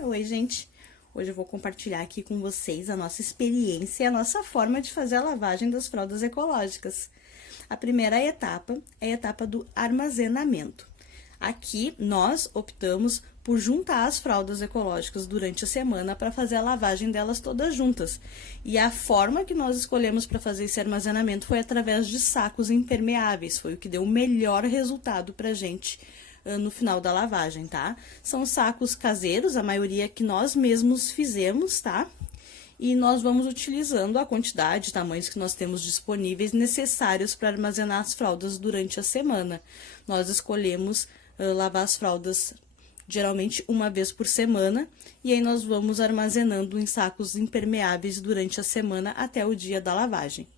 Oi, gente! Hoje eu vou compartilhar aqui com vocês a nossa experiência e a nossa forma de fazer a lavagem das fraldas ecológicas. A primeira etapa é a etapa do armazenamento. Aqui, nós optamos por juntar as fraldas ecológicas durante a semana para fazer a lavagem delas todas juntas. E a forma que nós escolhemos para fazer esse armazenamento foi através de sacos impermeáveis. Foi o que deu o melhor resultado para a gente no final da lavagem, tá? São sacos caseiros, a maioria que nós mesmos fizemos, tá? E nós vamos utilizando a quantidade, tamanhos que nós temos disponíveis necessários para armazenar as fraldas durante a semana. Nós escolhemos lavar as fraldas geralmente uma vez por semana, e aí nós vamos armazenando em sacos impermeáveis durante a semana até o dia da lavagem.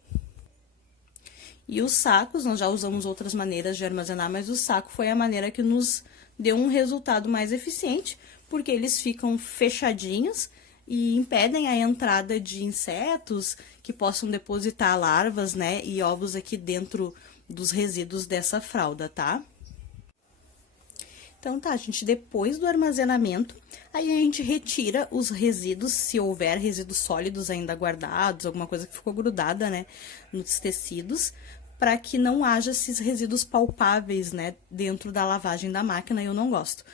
E os sacos, nós já usamos outras maneiras de armazenar, mas o saco foi a maneira que nos deu um resultado mais eficiente, porque eles ficam fechadinhos e impedem a entrada de insetos que possam depositar larvas, né, e ovos aqui dentro dos resíduos dessa fralda, tá? Então tá, gente, depois do armazenamento, aí a gente retira os resíduos, se houver resíduos sólidos ainda guardados, alguma coisa que ficou grudada, né, nos tecidos, para que não haja esses resíduos palpáveis, né, dentro da lavagem da máquina, e eu não gosto.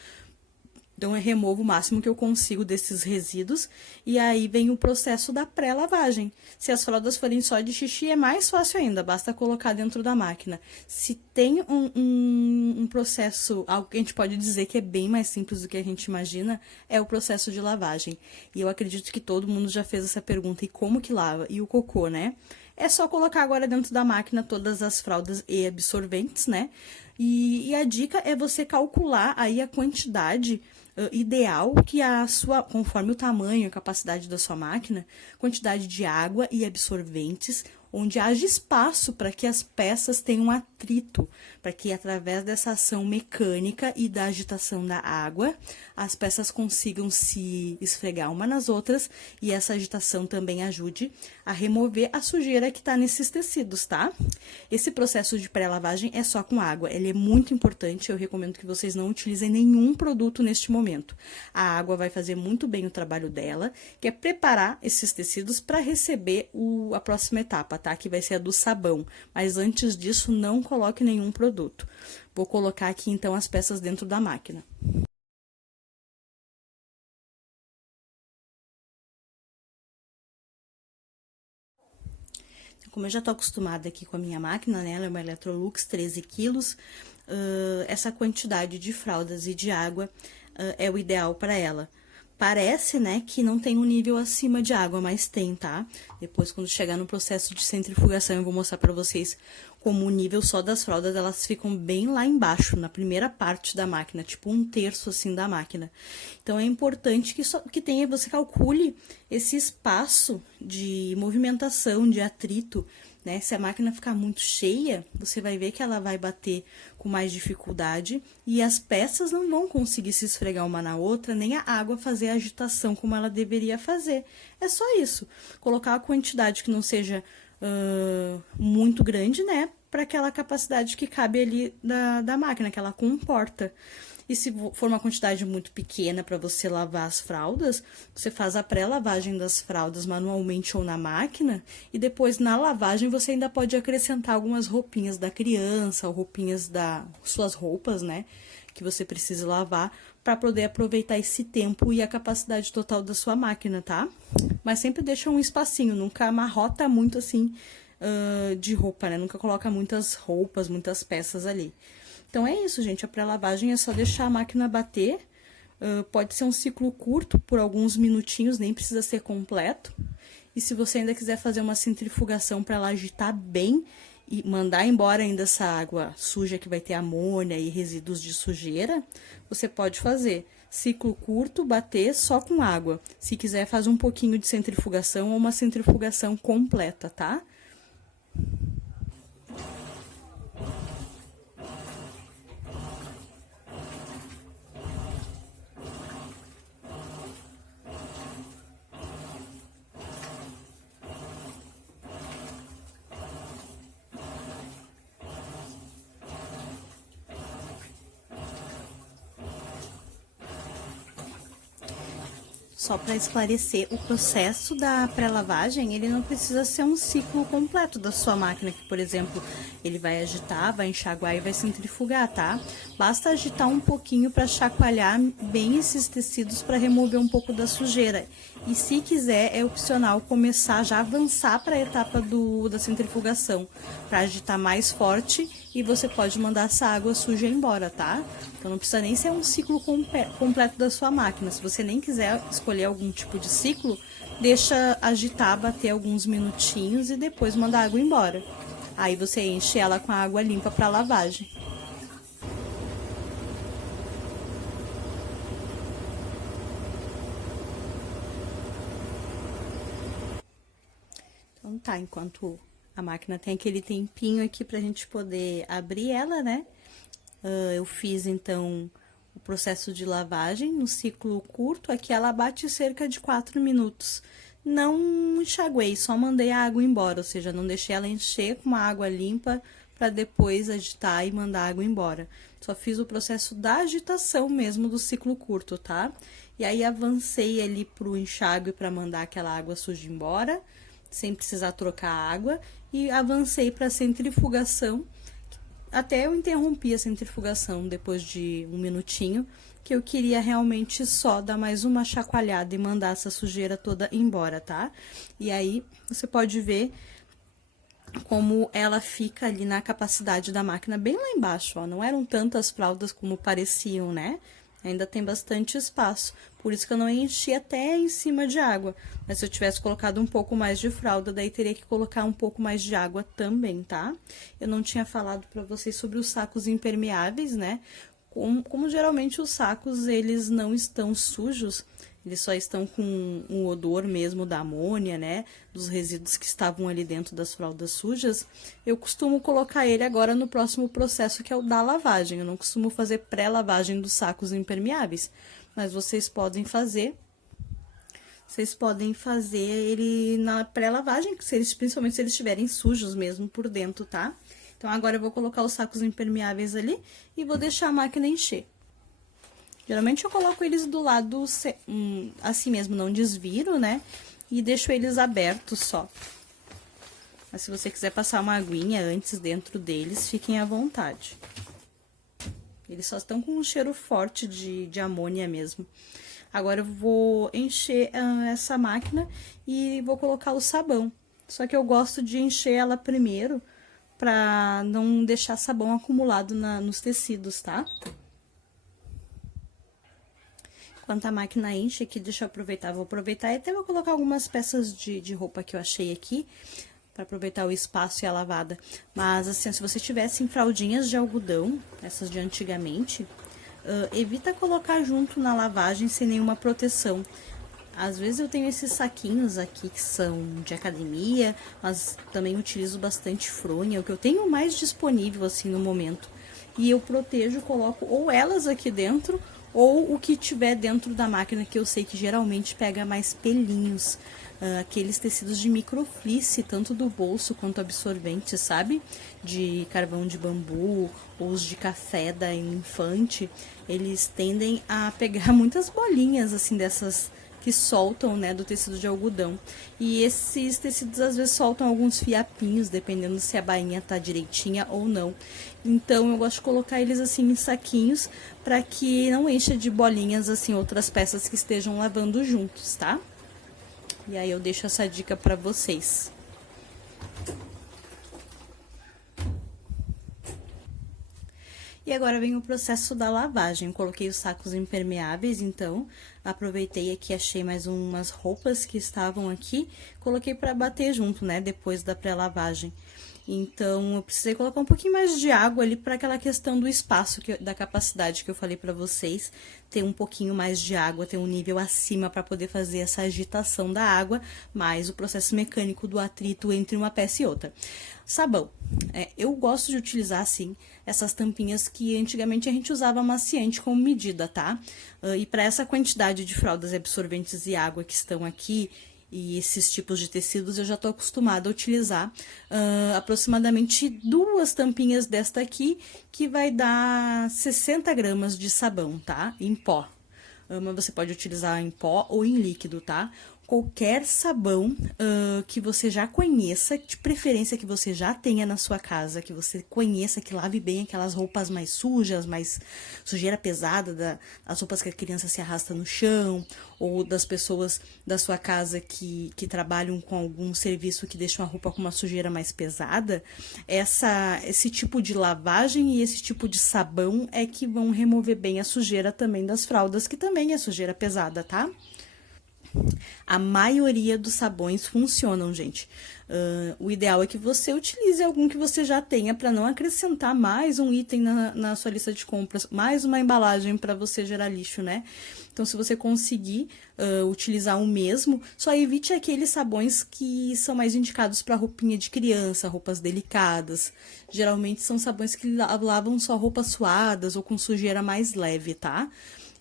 Então, eu removo o máximo que eu consigo desses resíduos, e aí vem o processo da pré-lavagem. Se as fraldas forem só de xixi, é mais fácil ainda, basta colocar dentro da máquina. Se tem um processo, algo que a gente pode dizer que é bem mais simples do que a gente imagina, é o processo de lavagem. E eu acredito que todo mundo já fez essa pergunta, e como que lava? E o cocô, né? É só colocar agora dentro da máquina todas as fraldas e absorventes, né? E a dica é você calcular aí a quantidade ideal que conforme o tamanho e a capacidade da sua máquina, quantidade de água e absorventes, onde haja espaço para que as peças tenham atrito, para que através dessa ação mecânica e da agitação da água, as peças consigam se esfregar uma nas outras, e essa agitação também ajude a remover a sujeira que está nesses tecidos, tá? Esse processo de pré-lavagem é só com água, ele é muito importante, eu recomendo que vocês não utilizem nenhum produto neste momento. A água vai fazer muito bem o trabalho dela, que é preparar esses tecidos para receber a próxima etapa, tá? Que vai ser a do sabão, mas antes disso não coloque nenhum produto. Vou colocar aqui então as peças dentro da máquina. Como eu já tô acostumada aqui com a minha máquina, né, ela é uma Electrolux 13 quilos, essa quantidade de fraldas e de água é o ideal para ela. Parece, né, que não tem um nível acima de água, mas tem, tá? Depois, quando chegar no processo de centrifugação, eu vou mostrar pra vocês como o nível só das fraldas, elas ficam bem lá embaixo, na primeira parte da máquina, tipo 1/3, assim, da máquina. Então, é importante que você calcule esse espaço de movimentação, de atrito, né? Se a máquina ficar muito cheia, você vai ver que ela vai bater com mais dificuldade e as peças não vão conseguir se esfregar uma na outra, nem a água fazer a agitação como ela deveria fazer. É só isso. Colocar a quantidade que não seja muito grande, né? Para aquela capacidade que cabe ali da máquina, que ela comporta. E se for uma quantidade muito pequena para você lavar as fraldas, você faz a pré-lavagem das fraldas manualmente ou na máquina, e depois na lavagem você ainda pode acrescentar algumas roupinhas da criança, ou roupinhas suas roupas, né, que você precisa lavar, para poder aproveitar esse tempo e a capacidade total da sua máquina, tá? Mas sempre deixa um espacinho, nunca amarrota muito assim de roupa, né? Nunca coloca muitas roupas, muitas peças ali. Então, é isso, gente. A pré-lavagem é só deixar a máquina bater. Pode ser um ciclo curto, por alguns minutinhos, nem precisa ser completo. E se você ainda quiser fazer uma centrifugação para ela agitar bem e mandar embora ainda essa água suja que vai ter amônia e resíduos de sujeira, você pode fazer ciclo curto, bater só com água. Se quiser, faz um pouquinho de centrifugação ou uma centrifugação completa, tá? Só para esclarecer, o processo da pré-lavagem, ele não precisa ser um ciclo completo da sua máquina, que, por exemplo, ele vai agitar, vai enxaguar e vai centrifugar, tá? Basta agitar um pouquinho para chacoalhar bem esses tecidos para remover um pouco da sujeira. E se quiser, é opcional começar já avançar para a etapa da centrifugação, para agitar mais forte e você pode mandar essa água suja embora, tá? Então não precisa nem ser um ciclo completo da sua máquina. Se você nem quiser escolher algum tipo de ciclo, deixa agitar, bater alguns minutinhos e depois mandar a água embora. Aí você enche ela com a água limpa para lavagem. Então tá, enquanto a máquina tem aquele tempinho aqui pra gente poder abrir ela, né? Eu fiz então o processo de lavagem no ciclo curto, aqui ela bate cerca de 4 minutos. Não enxaguei, só mandei a água embora, ou seja, não deixei ela encher com uma água limpa para depois agitar e mandar a água embora. Só fiz o processo da agitação mesmo do ciclo curto, tá? E aí avancei ali pro enxágue para mandar aquela água suja embora, sem precisar trocar a água, e avancei para centrifugação. Até eu interrompi a centrifugação depois de um minutinho, que eu queria realmente só dar mais uma chacoalhada e mandar essa sujeira toda embora, tá? E aí, você pode ver como ela fica ali na capacidade da máquina, bem lá embaixo, ó. Não eram tantas fraldas como pareciam, né? Ainda tem bastante espaço, por isso que eu não enchi até em cima de água. Mas se eu tivesse colocado um pouco mais de fralda, daí teria que colocar um pouco mais de água também, tá? Eu não tinha falado pra vocês sobre os sacos impermeáveis, né? Como geralmente os sacos, eles não estão sujos, eles só estão com o odor mesmo da amônia, né? Dos resíduos que estavam ali dentro das fraldas sujas. Eu costumo colocar ele agora no próximo processo, que é o da lavagem. Eu não costumo fazer pré-lavagem dos sacos impermeáveis, mas vocês podem fazer. Vocês podem fazer ele na pré-lavagem, principalmente se eles estiverem sujos mesmo por dentro, tá? Então, agora eu vou colocar os sacos impermeáveis ali e vou deixar a máquina encher. Geralmente eu coloco eles do lado, assim mesmo, não desviro, né? E deixo eles abertos só. Mas se você quiser passar uma aguinha antes dentro deles, fiquem à vontade. Eles só estão com um cheiro forte de amônia mesmo. Agora eu vou encher essa máquina e vou colocar o sabão. Só que eu gosto de encher ela primeiro, pra não deixar sabão acumulado nos tecidos, tá? Enquanto a máquina enche aqui, deixa eu aproveitar, vou aproveitar e até vou colocar algumas peças de roupa que eu achei aqui, para aproveitar o espaço e a lavada. Mas, assim, se você tivesse fraldinhas de algodão, essas de antigamente, evita colocar junto na lavagem sem nenhuma proteção. Às vezes eu tenho esses saquinhos aqui que são de academia, mas também utilizo bastante fronha, o que eu tenho mais disponível, assim, no momento. E eu protejo, coloco ou elas aqui dentro, ou o que tiver dentro da máquina, que eu sei que geralmente pega mais pelinhos. Aqueles tecidos de microflice, tanto do bolso quanto absorvente, sabe? De carvão de bambu, ou os de café da infante, eles tendem a pegar muitas bolinhas, assim, dessas que soltam, né, do tecido de algodão. E esses tecidos às vezes soltam alguns fiapinhos, dependendo se a bainha tá direitinha ou não. Então eu gosto de colocar eles assim em saquinhos, para que não encha de bolinhas assim outras peças que estejam lavando juntos, tá? E aí eu deixo essa dica para vocês. E agora vem o processo da lavagem. Coloquei os sacos impermeáveis, então, aproveitei aqui, achei mais umas roupas que estavam aqui, coloquei para bater junto, né, depois da pré-lavagem. Então, eu precisei colocar um pouquinho mais de água ali para aquela questão do espaço, da capacidade que eu falei para vocês, ter um pouquinho mais de água, ter um nível acima para poder fazer essa agitação da água, mais o processo mecânico do atrito entre uma peça e outra. Sabão. Eu gosto de utilizar, assim, essas tampinhas que antigamente a gente usava amaciante como medida, tá? E para essa quantidade de fraldas absorventes e água que estão aqui, e esses tipos de tecidos, eu já tô acostumada a utilizar aproximadamente 2 tampinhas desta aqui, que vai dar 60 gramas de sabão, tá? Em pó. mas você pode utilizar em pó ou em líquido, tá? Qualquer sabão que você já conheça, de preferência que você já tenha na sua casa, que você conheça, que lave bem aquelas roupas mais sujas, mais sujeira pesada, as roupas que a criança se arrasta no chão, ou das pessoas da sua casa que trabalham com algum serviço que deixam a roupa com uma sujeira mais pesada. Esse tipo de lavagem e esse tipo de sabão é que vão remover bem a sujeira também das fraldas, que também é sujeira pesada, tá? A maioria dos sabões funcionam, gente. O ideal é que você utilize algum que você já tenha para não acrescentar mais um item na sua lista de compras, mais uma embalagem para você gerar lixo, né? Então, se você conseguir utilizar o mesmo, só evite aqueles sabões que são mais indicados para roupinha de criança, roupas delicadas. Geralmente são sabões que lavam só roupas suadas ou com sujeira mais leve, tá?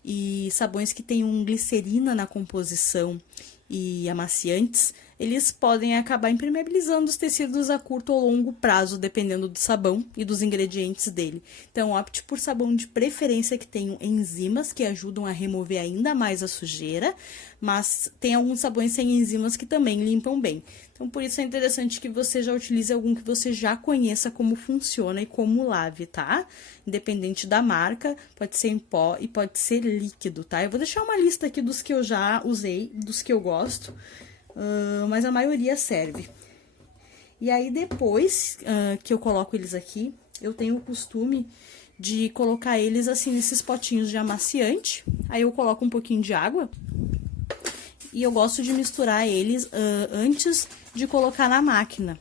E sabões que tenham glicerina na composição e amaciantes, eles podem acabar impermeabilizando os tecidos a curto ou longo prazo, dependendo do sabão e dos ingredientes dele. Então, opte por sabão de preferência que tenham enzimas que ajudam a remover ainda mais a sujeira, mas tem alguns sabões sem enzimas que também limpam bem. Então, por isso é interessante que você já utilize algum que você já conheça como funciona e como lave, tá? Independente da marca, pode ser em pó e pode ser líquido, tá? Eu vou deixar uma lista aqui dos que eu já usei, dos que eu gosto, mas a maioria serve. E aí, depois que eu coloco eles aqui, eu tenho o costume de colocar eles assim nesses potinhos de amaciante. Aí eu coloco um pouquinho de água. E eu gosto de misturar eles antes de colocar na máquina.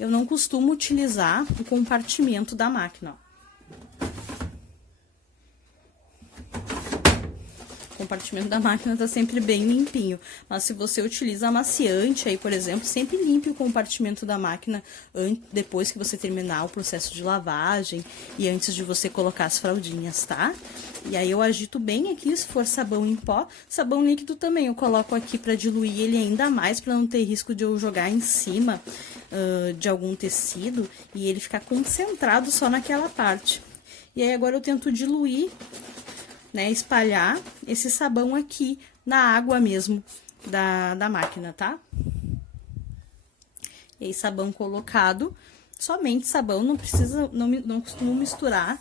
Eu não costumo utilizar o compartimento da máquina, ó. O compartimento da máquina tá sempre bem limpinho, mas se você utiliza amaciante aí, por exemplo, sempre limpe o compartimento da máquina depois que você terminar o processo de lavagem e antes de você colocar as fraldinhas, tá? E aí eu agito bem aqui, se for sabão em pó. Sabão líquido também eu coloco aqui para diluir ele ainda mais, para não ter risco de eu jogar em cima de algum tecido e ele ficar concentrado só naquela parte. E aí agora eu tento diluir, né, espalhar esse sabão aqui na água mesmo da máquina, tá? E aí, sabão colocado, somente sabão, não precisa, não costumo misturar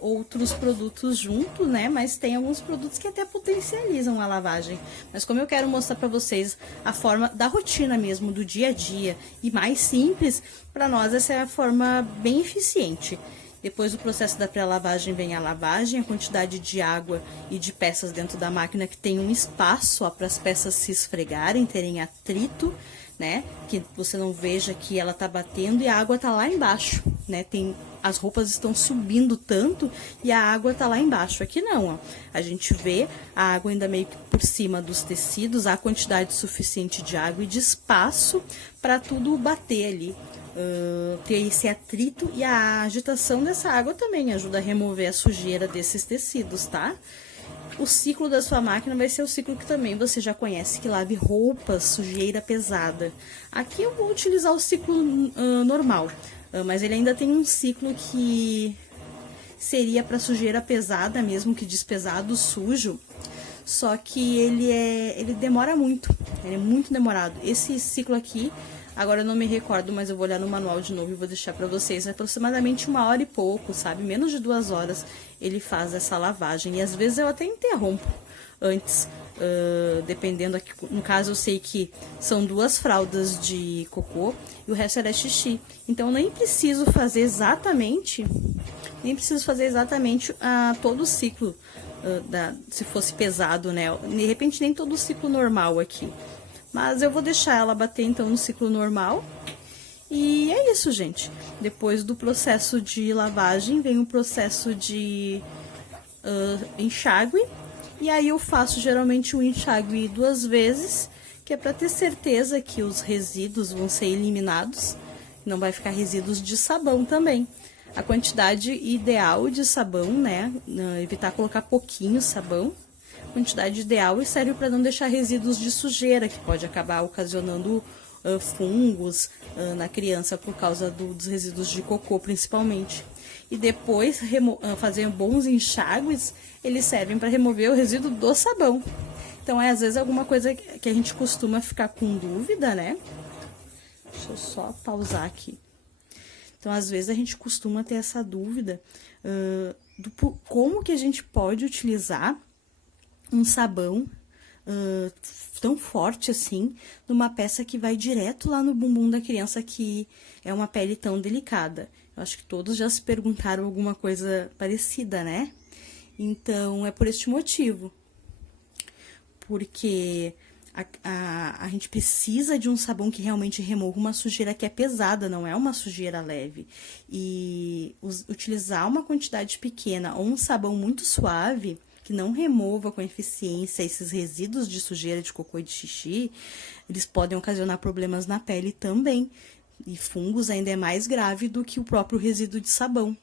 outros produtos junto, né? Mas tem alguns produtos que até potencializam a lavagem. Mas como eu quero mostrar pra vocês a forma da rotina mesmo, do dia a dia e mais simples, pra nós essa é a forma bem eficiente. Depois do processo da pré-lavagem vem a lavagem, a quantidade de água e de peças dentro da máquina que tem um espaço para as peças se esfregarem, terem atrito, né? Que você não veja que ela tá batendo e a água tá lá embaixo, né? As roupas estão subindo tanto e a água tá lá embaixo. Aqui não, ó. A gente vê a água ainda meio que por cima dos tecidos, há quantidade suficiente de água e de espaço para tudo bater ali. Ter esse atrito e a agitação dessa água também ajuda a remover a sujeira desses tecidos, tá? O ciclo da sua máquina vai ser o ciclo que também você já conhece, que lave roupas, sujeira pesada. Aqui eu vou utilizar o ciclo normal, mas ele ainda tem um ciclo que seria para sujeira pesada mesmo, que diz pesado, sujo. Só que ele demora muito, ele é muito demorado. Esse ciclo aqui, agora eu não me recordo, mas eu vou olhar no manual de novo e vou deixar pra vocês. Aproximadamente 1h e pouco, sabe? Menos de 2 horas ele faz essa lavagem. E às vezes eu até interrompo antes, dependendo aqui. No caso, eu sei que são 2 fraldas de cocô e o resto é xixi. Então, eu nem preciso fazer exatamente todo o ciclo, se fosse pesado, né? De repente, nem todo o ciclo normal aqui. Mas eu vou deixar ela bater, então, no ciclo normal. E é isso, gente. Depois do processo de lavagem, vem o processo de enxágue. E aí, eu faço, geralmente, o enxágue 2 vezes, que é para ter certeza que os resíduos vão ser eliminados. Não vai ficar resíduos de sabão também. A quantidade ideal de sabão, né? Evitar colocar pouquinho sabão. Quantidade ideal e serve para não deixar resíduos de sujeira, que pode acabar ocasionando fungos na criança por causa dos resíduos de cocô, principalmente. e depois fazer bons enxágues, eles servem para remover o resíduo do sabão. Então, às vezes, alguma coisa que a gente costuma ficar com dúvida, né? Deixa eu só pausar aqui. Então, às vezes, a gente costuma ter essa dúvida do como que a gente pode utilizar um sabão tão forte assim, numa peça que vai direto lá no bumbum da criança, que é uma pele tão delicada. Eu acho que todos já se perguntaram alguma coisa parecida, né? Então, é por este motivo. Porque a gente precisa de um sabão que realmente remova uma sujeira que é pesada, não é uma sujeira leve. E utilizar uma quantidade pequena ou um sabão muito suave, que não remova com eficiência esses resíduos de sujeira, de cocô e de xixi, eles podem ocasionar problemas na pele também. E fungos ainda é mais grave do que o próprio resíduo de sabão,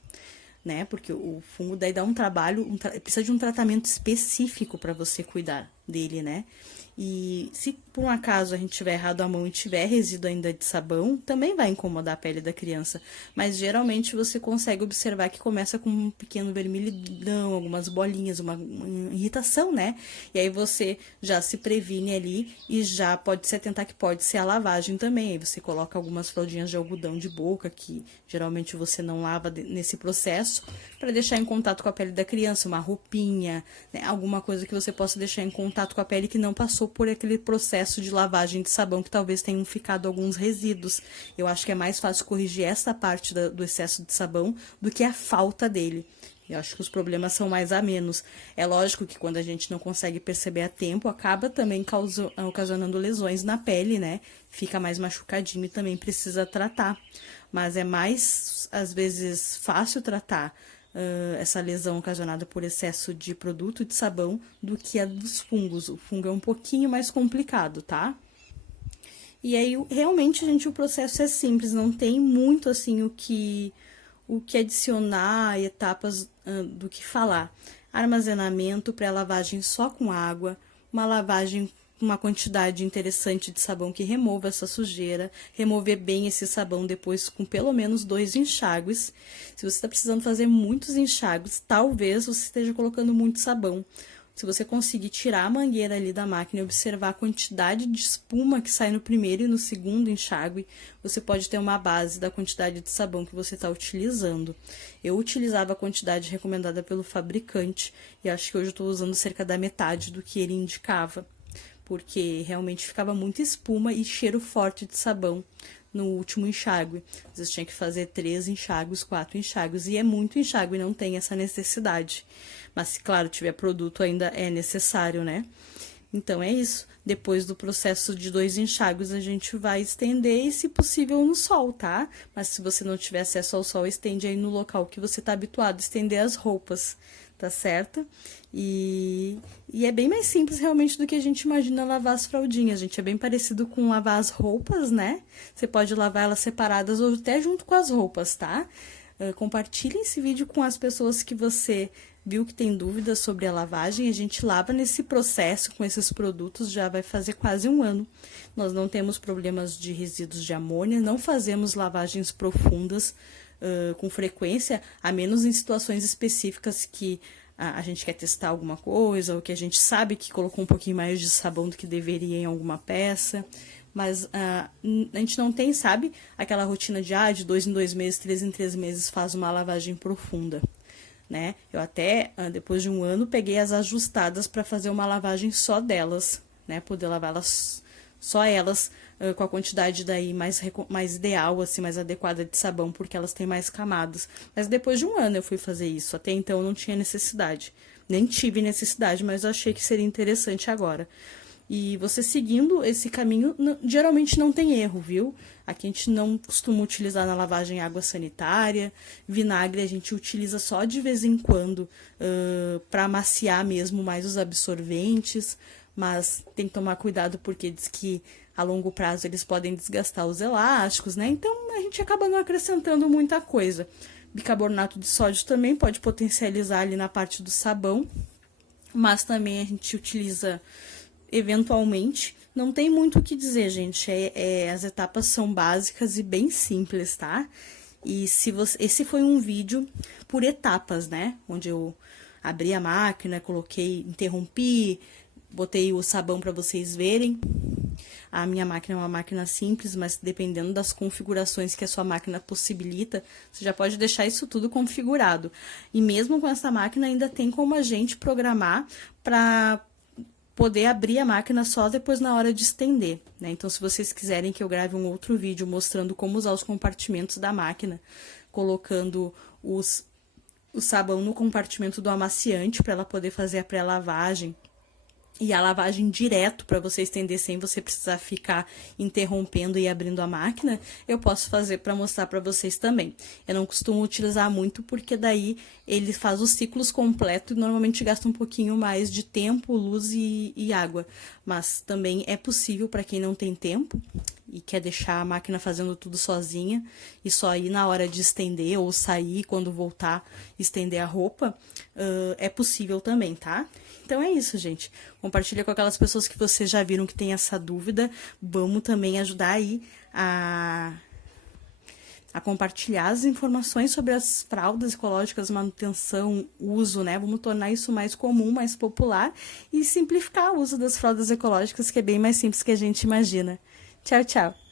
né? Porque o fungo daí dá um trabalho, precisa de um tratamento específico para você cuidar dele, né? E se por um acaso a gente tiver errado a mão e tiver resíduo ainda de sabão, também vai incomodar a pele da criança. Mas geralmente você consegue observar que começa com um pequeno vermelhidão, algumas bolinhas, uma irritação, né? E aí você já se previne ali e já pode se atentar que pode ser a lavagem também. Aí você coloca algumas fraldinhas de algodão de boca, que geralmente você não lava nesse processo, para deixar em contato com a pele da criança, uma roupinha, né? Alguma coisa que você possa deixar em contato com a pele que não passou por aquele processo de lavagem de sabão, que talvez tenham ficado alguns resíduos. Eu acho que é mais fácil corrigir essa parte do excesso de sabão do que a falta dele. Eu acho que os problemas são mais a menos. É lógico que quando a gente não consegue perceber a tempo, acaba também ocasionando lesões na pele, né? Fica mais machucadinho e também precisa tratar. Mas é mais, às vezes, fácil tratar essa lesão ocasionada por excesso de produto de sabão do que a dos fungos. O fungo é um pouquinho mais complicado, tá? E aí, realmente, gente, o processo é simples, não tem muito, assim, o que adicionar, etapas do que falar. Armazenamento, pré-lavagem só com água, uma lavagem com uma quantidade interessante de sabão que remova essa sujeira, remover bem esse sabão depois com pelo menos 2 enxágues. Se você está precisando fazer muitos enxágues, talvez você esteja colocando muito sabão. Se você conseguir tirar a mangueira ali da máquina e observar a quantidade de espuma que sai no primeiro e no segundo enxágue, você pode ter uma base da quantidade de sabão que você está utilizando. Eu utilizava a quantidade recomendada pelo fabricante e acho que hoje eu estou usando cerca da metade do que ele indicava, porque realmente ficava muita espuma e cheiro forte de sabão no último enxágue. Às vezes tinha que fazer 3 enxágues, 4 enxágues, e é muito enxágue e não tem essa necessidade. Mas se, claro, tiver produto, ainda é necessário, né? Então, é isso. Depois do processo de 2 enxágues, a gente vai estender e, se possível, no sol, tá? Mas se você não tiver acesso ao sol, estende aí no local que você tá habituado a estender as roupas, tá certo? E é bem mais simples, realmente, do que a gente imagina lavar as fraldinhas, gente. É bem parecido com lavar as roupas, né? Você pode lavar elas separadas ou até junto com as roupas, tá? Compartilhe esse vídeo com as pessoas que você viu que tem dúvidas sobre a lavagem. A gente lava nesse processo com esses produtos, já vai fazer quase 1 ano. Nós não temos problemas de resíduos de amônia, não fazemos lavagens profundas com frequência, a menos em situações específicas que a gente quer testar alguma coisa, ou que a gente sabe que colocou um pouquinho mais de sabão do que deveria em alguma peça. Mas a gente não tem, sabe, aquela rotina de 2 em 2 meses, 3 em 3 meses faz uma lavagem profunda, né? Eu até, depois de 1 ano, peguei as ajustadas para fazer uma lavagem só delas, né? Poder lavar elas, só elas, com a quantidade daí mais ideal, assim, mais adequada de sabão, porque elas têm mais camadas. Mas depois de 1 ano eu fui fazer isso, até então eu não tinha necessidade. Nem tive necessidade, mas eu achei que seria interessante agora. E você seguindo esse caminho, geralmente não tem erro, viu? Aqui a gente não costuma utilizar na lavagem água sanitária, vinagre a gente utiliza só de vez em quando para amaciar mesmo mais os absorventes, mas tem que tomar cuidado porque diz que a longo prazo eles podem desgastar os elásticos, né? Então a gente acaba não acrescentando muita coisa. Bicarbonato de sódio também pode potencializar ali na parte do sabão, mas também a gente utiliza eventualmente. Não tem muito o que dizer, gente. As etapas são básicas e bem simples, tá? E se você, esse foi um vídeo por etapas, né? Onde eu abri a máquina, coloquei, interrompi, botei o sabão para vocês verem. A minha máquina é uma máquina simples, mas dependendo das configurações que a sua máquina possibilita, você já pode deixar isso tudo configurado. E mesmo com essa máquina, ainda tem como a gente programar para poder abrir a máquina só depois na hora de estender, né? Então, se vocês quiserem que eu grave um outro vídeo mostrando como usar os compartimentos da máquina, colocando o sabão no compartimento do amaciante para ela poder fazer a pré-lavagem, e a lavagem direto para você estender sem você precisar ficar interrompendo e abrindo a máquina, eu posso fazer para mostrar para vocês também. Eu não costumo utilizar muito porque daí ele faz os ciclos completos e normalmente gasta um pouquinho mais de tempo, luz e água. Mas também é possível para quem não tem tempo e quer deixar a máquina fazendo tudo sozinha e só ir na hora de estender ou sair quando voltar estender a roupa, é possível também, tá? Então é isso, gente. Compartilha com aquelas pessoas que vocês já viram que tem essa dúvida. Vamos também ajudar aí a compartilhar as informações sobre as fraldas ecológicas, manutenção, uso, né? Vamos tornar isso mais comum, mais popular e simplificar o uso das fraldas ecológicas, que é bem mais simples que a gente imagina. Tchau, tchau!